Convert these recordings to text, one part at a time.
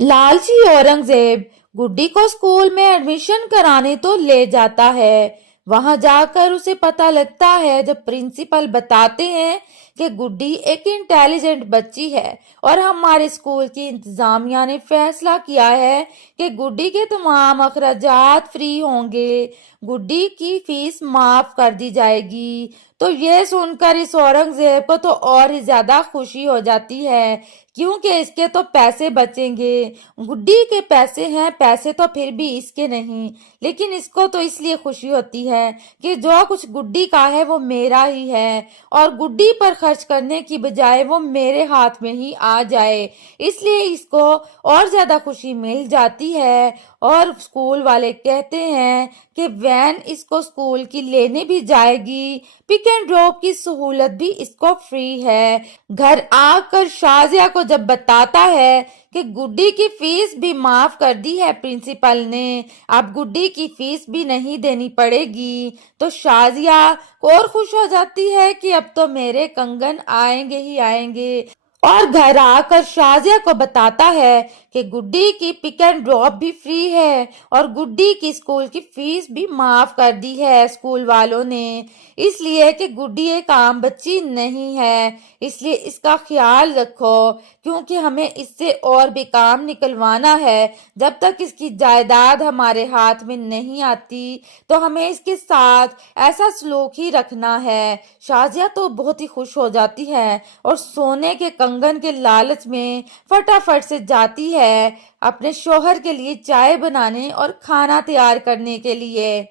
लालची औरंगजेब गुड्डी को स्कूल में एडमिशन कराने तो ले जाता है। वहां जाकर उसे पता लगता है, जब प्रिंसिपल बताते हैं कि गुड्डी एक इंटेलिजेंट बच्ची है और हमारे स्कूल की इंतजामिया ने फैसला किया है कि गुड्डी के तमाम अखराजात फ्री होंगे, गुड्डी की फीस माफ कर दी जाएगी। तो ये सुनकर इस औरंगजेब को तो और ही ज्यादा खुशी हो जाती है, क्योंकि इसके तो पैसे बचेंगे। गुड्डी के पैसे हैं, पैसे तो फिर भी इसके नहीं, लेकिन इसको तो इसलिए खुशी होती है कि जो कुछ गुड्डी का है वो मेरा ही है और गुड्डी पर खर्च करने की बजाय वो मेरे हाथ में ही आ जाए, इसलिए इसको और ज्यादा खुशी मिल जाती है। और स्कूल वाले कहते हैं कि वैन इसको स्कूल की लेने भी जाएगी, पिक एंड ड्रॉप की सहूलत भी इसको फ्री है। घर आकर शाजिया को जब बताता है कि गुड्डी की फीस भी माफ कर दी है प्रिंसिपल ने, अब गुड्डी की फीस भी नहीं देनी पड़ेगी, तो शाजिया और खुश हो जाती है कि अब तो मेरे कंगन आएंगे ही आएंगे। और घर आकर शाजिया को बताता है कि गुड्डी की पिक एंड ड्रॉप भी फ्री है और गुड्डी की स्कूल की फीस भी माफ कर दी है स्कूल वालों ने, इसलिए कि गुड्डी एक आम बच्ची नहीं है, इसलिए इसका ख्याल रखो, क्योंकि हमें इससे और भी काम निकलवाना है। जब तक इसकी जायदाद हमारे हाथ में नहीं आती तो हमें इसके साथ ऐसा सलूक ही रखना है। शाजिया तो बहुत ही खुश हो जाती है और सोने के कंगन के लालच में फटाफट से जाती है अपने शौहर के लिए चाय बनाने और खाना तैयार करने के लिए।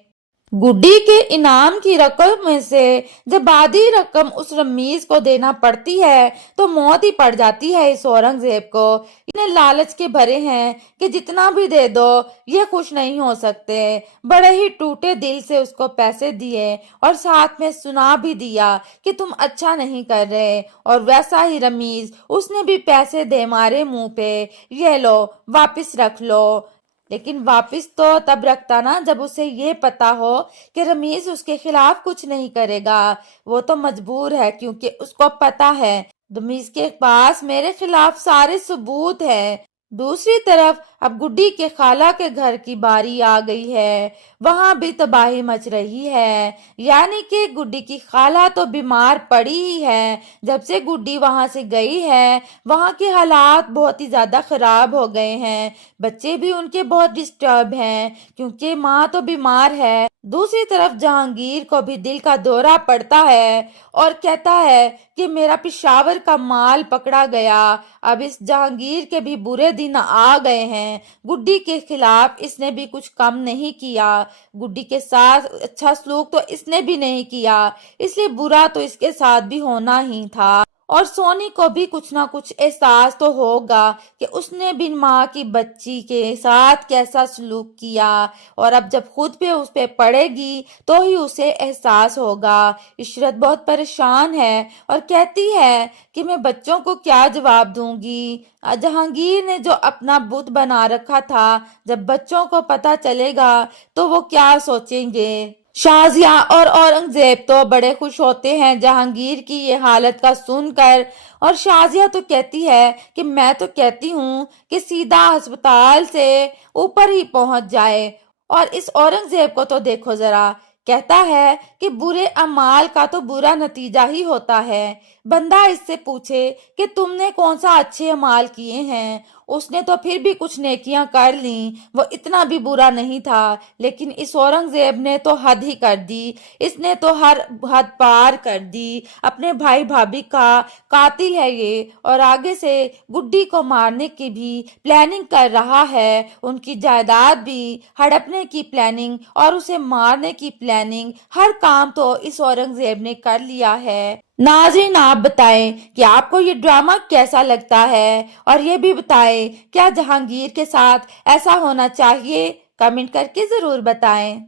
गुड्डी के इनाम की रकम में से जब आधी रकम उस रमीज को देना पड़ती है तो मौत ही पड़ जाती है इस औरंगजेब को। इतने लालच के भरे हैं कि जितना भी दे दो ये खुश नहीं हो सकते। बड़े ही टूटे दिल से उसको पैसे दिए और साथ में सुना भी दिया कि तुम अच्छा नहीं कर रहे, और वैसा ही रमीज उसने भी पैसे दे मारे मुंह पे, ये लो वापस रख लो। लेकिन वापस तो तब रखता ना जब उसे ये पता हो कि रमीज उसके खिलाफ कुछ नहीं करेगा। वो तो मजबूर है क्योंकि उसको पता है रमीज के पास मेरे खिलाफ सारे सबूत हैं। दूसरी तरफ अब गुड्डी के खाला के घर की बारी आ गई है, वहां भी तबाही मच रही है, यानी कि गुड्डी की खाला तो बीमार पड़ी ही है। जब से गुड्डी वहां से गई है वहां के हालात बहुत ही ज्यादा खराब हो गए हैं, बच्चे भी उनके बहुत डिस्टर्ब हैं क्योंकि माँ तो बीमार है। दूसरी तरफ जहांगीर को भी दिल का दौरा पड़ता है और कहता है कि मेरा पेशावर का माल पकड़ा गया। अब इस जहांगीर के भी बुरे दिन आ गए हैं, गुड्डी के खिलाफ इसने भी कुछ कम नहीं किया, गुड्डी के साथ अच्छा सलूक तो इसने भी नहीं किया, इसलिए बुरा तो इसके साथ भी होना ही था। और सोनी को भी कुछ ना कुछ एहसास तो होगा कि उसने बिन माँ की बच्ची के साथ कैसा सलूक किया, और अब जब खुद पे उस पे पड़ेगी तो ही उसे एहसास होगा। इशरत बहुत परेशान है और कहती है कि मैं बच्चों को क्या जवाब दूंगी। जहांगीर ने जो अपना बुत बना रखा था, जब बच्चों को पता चलेगा तो वो क्या सोचेंगे। शाजिया और औरंगजेब तो बड़े खुश होते हैं जहांगीर की ये हालत का सुनकर, और शाजिया तो कहती है कि मैं तो कहती हूँ कि सीधा अस्पताल से ऊपर ही पहुंच जाए। और इस औरंगजेब को तो देखो जरा, कहता है कि बुरे अमाल का तो बुरा नतीजा ही होता है। बंदा इससे पूछे कि तुमने कौन सा अच्छे अमाल किए हैं, उसने तो फिर भी कुछ नेकियां कर ली, वो इतना भी बुरा नहीं था। लेकिन इस औरंगजेब ने तो हद ही कर दी, इसने तो हर हद पार कर दी। अपने भाई भाभी का कातिल है ये, और आगे से गुड्डी को मारने की भी प्लानिंग कर रहा है, उनकी जायदाद भी हड़पने की प्लानिंग और उसे मारने की प्लानिंग, हर काम तो इस औरंगजेब ने कर लिया है। नाज़रीन, आप बताएं कि आपको ये ड्रामा कैसा लगता है, और ये भी बताएं क्या जहांगीर के साथ ऐसा होना चाहिए। कमेंट करके जरूर बताएं।